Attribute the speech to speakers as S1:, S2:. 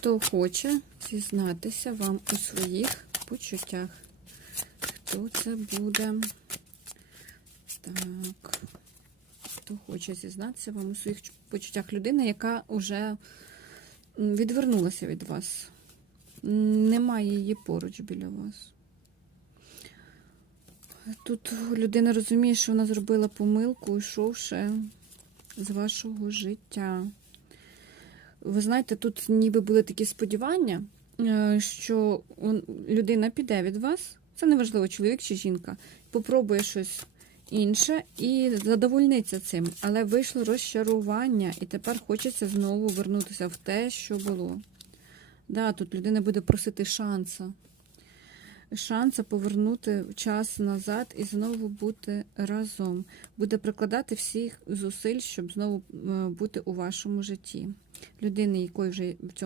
S1: Хто хоче зізнатися вам у своїх почуттях? Хто це буде? Так. Хто хоче зізнатися вам у своїх почуттях? Людина, яка вже відвернулася від вас. Немає її поруч біля вас. Тут людина розуміє, що вона зробила помилку, йшовши з вашого життя. Ви знаєте, тут ніби були такі сподівання, е, що людина піде від вас, це неважливо, чоловік чи жінка, попробує щось інше і задовольниться цим. Але вийшло розчарування, і тепер хочеться знову вернутися в те, що було. Да, тут людина буде просити шанса. Шанса повернути час назад і знову бути разом. Буде прикладати всіх зусиль, щоб знову е, бути у вашому житті. Людини, якої вже в цьому